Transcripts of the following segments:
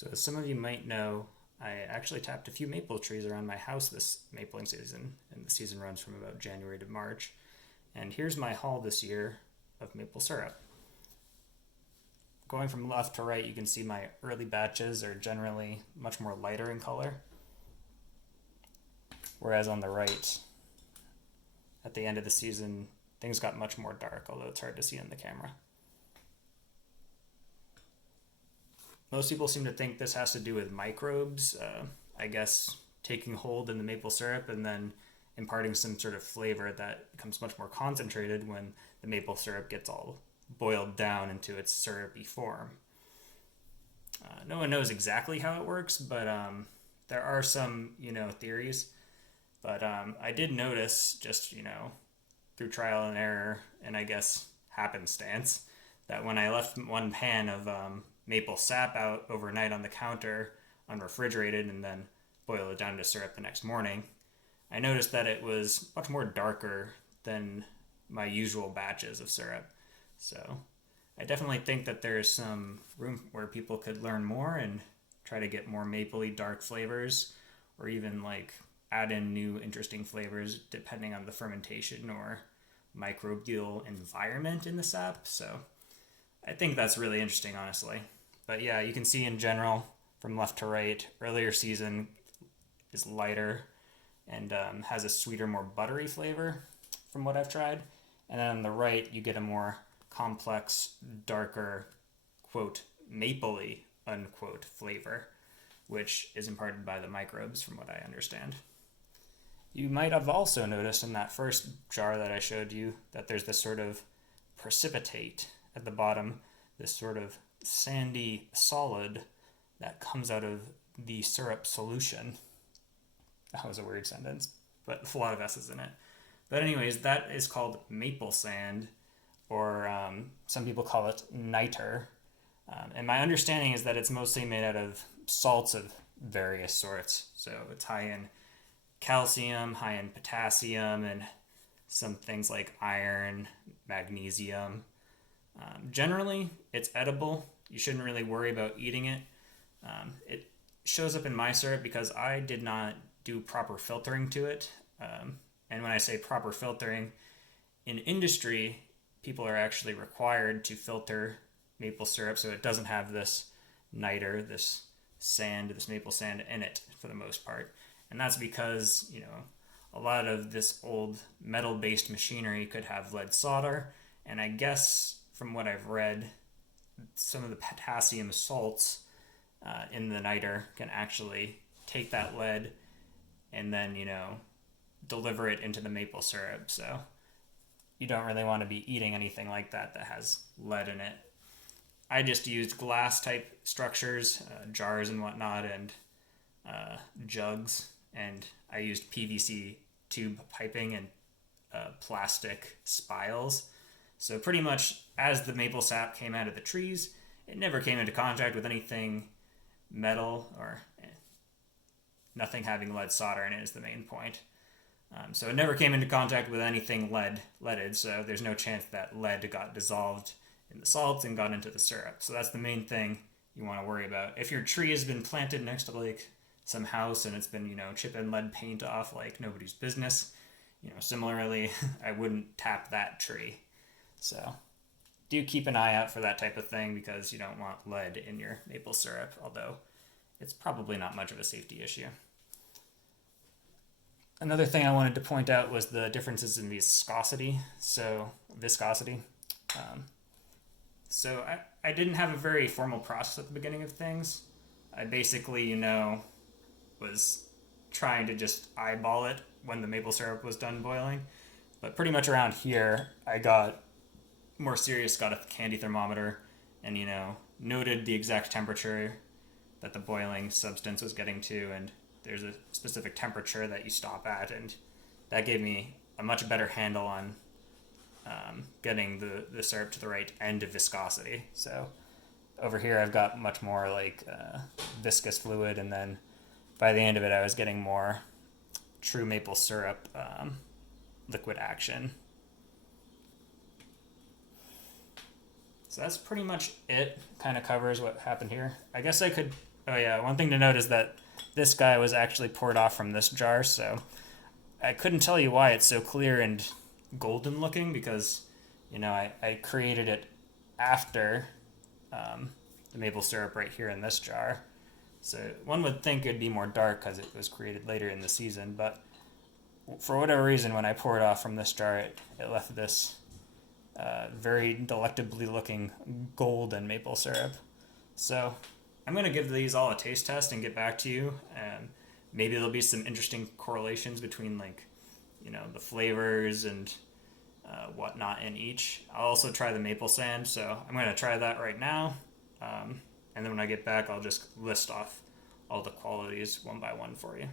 So as some of you might know, I actually tapped a few maple trees around my house this mapling season, and the season runs from about January to March. And here's my haul this year of maple syrup. Going from left to right, you can see my early batches are generally much more lighter in color, whereas on the right, at the end of the season, things got much more dark, although it's hard to see on the camera. Most people seem to think this has to do with microbes, I guess taking hold in the maple syrup and then imparting some sort of flavor that becomes much more concentrated when the maple syrup gets all boiled down into its syrupy form. No one knows exactly how it works, but there are some, theories. But I did notice, just, through trial and error, and I guess happenstance, that when I left one pan of maple sap out overnight on the counter, unrefrigerated, and then boiled it down to syrup the next morning, I noticed that it was much more darker than my usual batches of syrup. So I definitely think that there's some room where people could learn more and try to get more mapley dark flavors, or even like add in new interesting flavors depending on the fermentation or microbial environment in the sap. So I think that's really interesting, honestly. But yeah, you can see in general from left to right, earlier season is lighter and has a sweeter, more buttery flavor from what I've tried. And then on the right, you get a more complex, darker, quote, mapley, unquote, flavor, which is imparted by the microbes from what I understand. You might have also noticed in that first jar that I showed you that there's this sort of precipitate at the bottom, this sort of sandy solid that comes out of the syrup solution. That was a weird sentence, but a lot of S's in it. But anyways, that is called maple sand, or some people call it niter. And my understanding is that it's mostly made out of salts of various sorts. So it's high in calcium, high in potassium, and some things like iron, magnesium. Generally, it's edible. You shouldn't really worry about eating it. It shows up in my syrup because I did not do proper filtering to it. And when I say proper filtering, in industry, people are actually required to filter maple syrup so it doesn't have this niter, this sand, this maple sand in it for the most part. And that's because, a lot of this old metal-based machinery could have lead solder. And I guess from what I've read, some of the potassium salts in the niter can actually take that lead and then, deliver it into the maple syrup. So you don't really want to be eating anything like that that has lead in it. I just used glass type structures, jars and whatnot, and jugs, and I used PVC tube piping and plastic spiles. So pretty much as the maple sap came out of the trees, it never came into contact with anything metal or nothing having lead solder in it is the main point. So it never came into contact with anything leaded, so there's no chance that lead got dissolved in the salts and got into the syrup. So that's the main thing you want to worry about. If your tree has been planted next to like some house and it's been, chipping lead paint off like nobody's business, similarly, I wouldn't tap that tree. So do keep an eye out for that type of thing because you don't want lead in your maple syrup, although it's probably not much of a safety issue. Another thing I wanted to point out was the differences in viscosity. So I didn't have a very formal process at the beginning of things. I basically, was trying to just eyeball it when the maple syrup was done boiling. But pretty much around here, I got more serious, got a candy thermometer, and, noted the exact temperature that the boiling substance was getting to, and there's a specific temperature that you stop at, and that gave me a much better handle on getting the syrup to the right end of viscosity. So over here I've got much more like viscous fluid, and then by the end of it I was getting more true maple syrup liquid action. So that's pretty much it. Kind of covers what happened here. I guess I could Oh yeah, one thing to note is that this guy was actually poured off from this jar, so I couldn't tell you why it's so clear and golden looking because, I created it after the maple syrup right here in this jar. So one would think it'd be more dark because it was created later in the season, but for whatever reason, when I poured off from this jar, it left this very delectably looking golden maple syrup. So I'm going to give these all a taste test and get back to you. And maybe there'll be some interesting correlations between, like, the flavors and whatnot in each. I'll also try the maple sand, so I'm going to try that right now. And then when I get back, I'll just list off all the qualities one by one for you.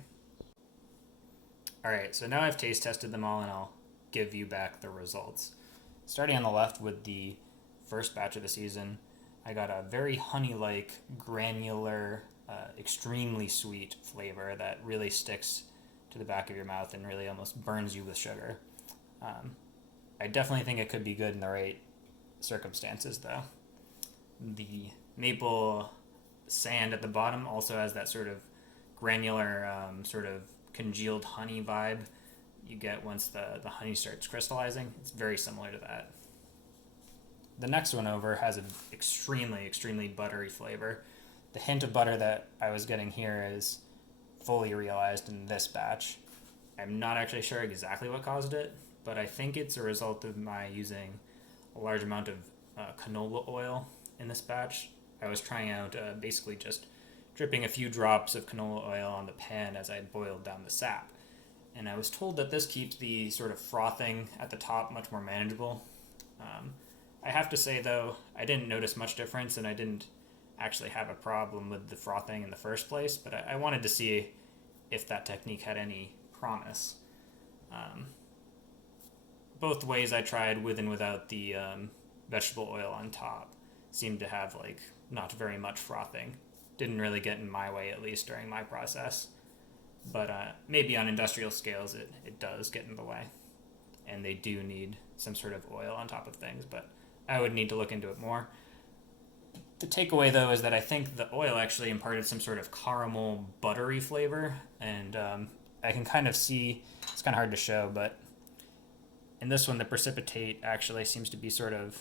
Alright, so now I've taste tested them all and I'll give you back the results. Starting on the left with the first batch of the season, I got a very honey-like, granular, extremely sweet flavor that really sticks to the back of your mouth and really almost burns you with sugar. I definitely think it could be good in the right circumstances, though. The maple sand at the bottom also has that sort of granular, sort of congealed honey vibe you get once the honey starts crystallizing. It's very similar to that. The next one over has an extremely, extremely buttery flavor. The hint of butter that I was getting here is fully realized in this batch. I'm not actually sure exactly what caused it, but I think it's a result of my using a large amount of canola oil in this batch. I was trying out basically just dripping a few drops of canola oil on the pan as I boiled down the sap. And I was told that this keeps the sort of frothing at the top much more manageable. I have to say, though, I didn't notice much difference, and I didn't actually have a problem with the frothing in the first place, but I wanted to see if that technique had any promise. Both ways I tried, with and without the vegetable oil on top, seemed to have, like, not very much frothing. Didn't really get in my way, at least during my process. But maybe on industrial scales it does get in the way. And they do need some sort of oil on top of things, but I would need to look into it more. The takeaway, though, is that I think the oil actually imparted some sort of caramel buttery flavor, and I can kind of see, it's kind of hard to show, but in this one the precipitate actually seems to be sort of,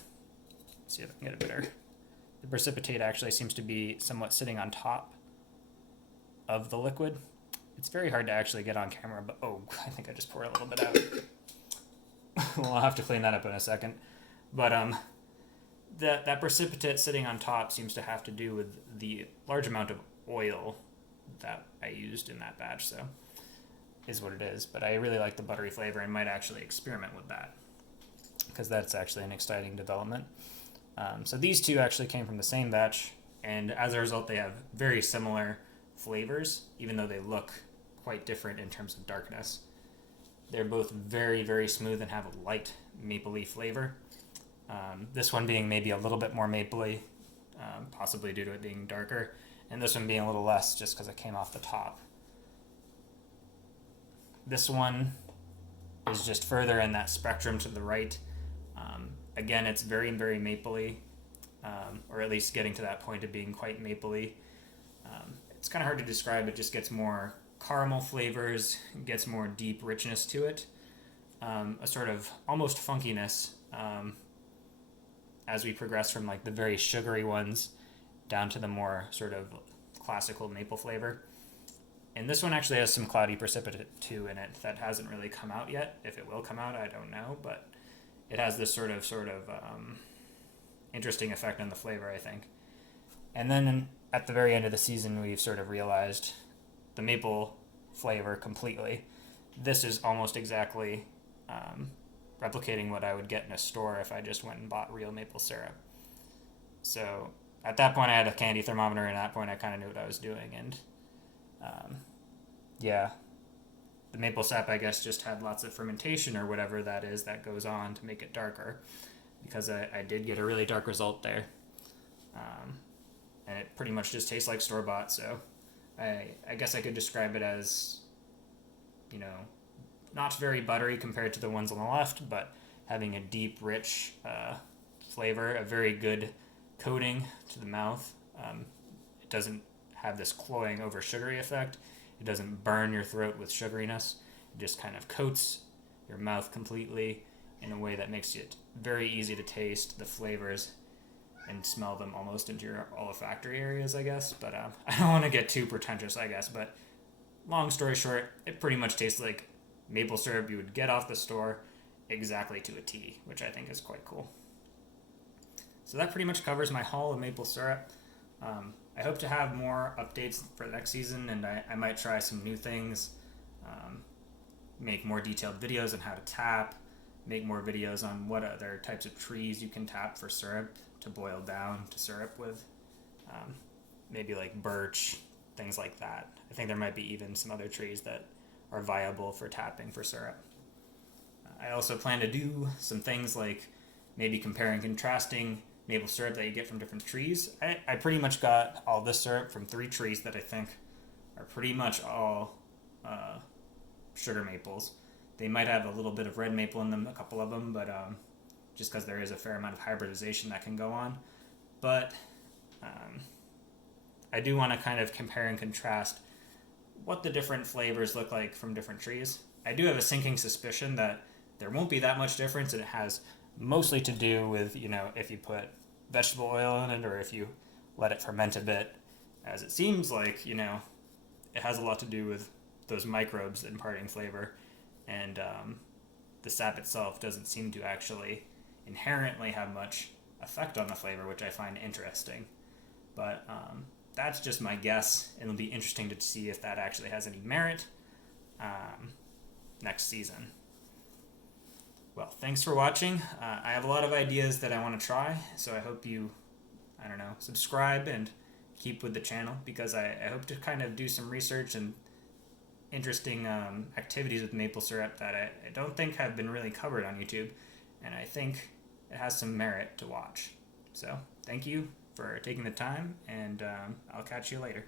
let's see if I can get it better. The precipitate actually seems to be somewhat sitting on top of the liquid. It's very hard to actually get on camera, but I think I just poured a little bit out. Well, I'll have to clean that up in a second. But that precipitate sitting on top seems to have to do with the large amount of oil that I used in that batch, so is what it is. But I really like the buttery flavor and might actually experiment with that, because that's actually an exciting development. So these two actually came from the same batch, and as a result they have very similar flavors, even though they look quite different in terms of darkness. They're both very, very smooth and have a light mapley flavor. This one being maybe a little bit more mapley, possibly due to it being darker, and this one being a little less just because it came off the top. This one is just further in that spectrum to the right. Again, it's very, very mapley, or at least getting to that point of being quite mapley. It's kind of hard to describe. It just gets more caramel flavors, gets more deep richness to it, a sort of almost funkiness as we progress from like the very sugary ones down to the more sort of classical maple flavor. And this one actually has some cloudy precipitate too in it that hasn't really come out yet. If it will come out, I don't know, but it has this sort of interesting effect on the flavor, I think. And then at the very end of the season, we've sort of realized the maple flavor completely. This is almost exactly replicating what I would get in a store if I just went and bought real maple syrup. So at that point, I had a candy thermometer, and at that point, I kind of knew what I was doing. And yeah, the maple sap, I guess, just had lots of fermentation or whatever that is that goes on to make it darker, because I did get a really dark result there. And it pretty much just tastes like store-bought, so I guess I could describe it as, not very buttery compared to the ones on the left, but having a deep, rich flavor, a very good coating to the mouth. It doesn't have this cloying over sugary effect. It doesn't burn your throat with sugariness. It just kind of coats your mouth completely in a way that makes it very easy to taste the flavors and smell them almost into your olfactory areas, I guess. But I don't want to get too pretentious, I guess. But long story short, it pretty much tastes like maple syrup you would get off the store exactly to a T, which I think is quite cool. So that pretty much covers my haul of maple syrup. I hope to have more updates for next season, and I might try some new things, make more detailed videos on how to tap, make more videos on what other types of trees you can tap for syrup to boil down to syrup with, maybe like birch, things like that. I think there might be even some other trees that are viable for tapping for syrup. I also plan to do some things like maybe comparing and contrasting maple syrup that you get from different trees. I pretty much got all this syrup from 3 trees that I think are pretty much all sugar maples. They might have a little bit of red maple in them, a couple of them, but just because there is a fair amount of hybridization that can go on. But I do want to kind of compare and contrast what the different flavors look like from different trees. I do have a sinking suspicion that there won't be that much difference, and it has mostly to do with, if you put vegetable oil in it or if you let it ferment a bit, as it seems like, it has a lot to do with those microbes imparting flavor, and the sap itself doesn't seem to actually inherently have much effect on the flavor, which I find interesting. But that's just my guess. It'll be interesting to see if that actually has any merit next season. Well, thanks for watching. I have a lot of ideas that I want to try, so I hope you, subscribe and keep with the channel, because I hope to kind of do some research and interesting activities with maple syrup that I don't think have been really covered on YouTube, and I think it has some merit to watch. So, thank you for taking the time, and I'll catch you later.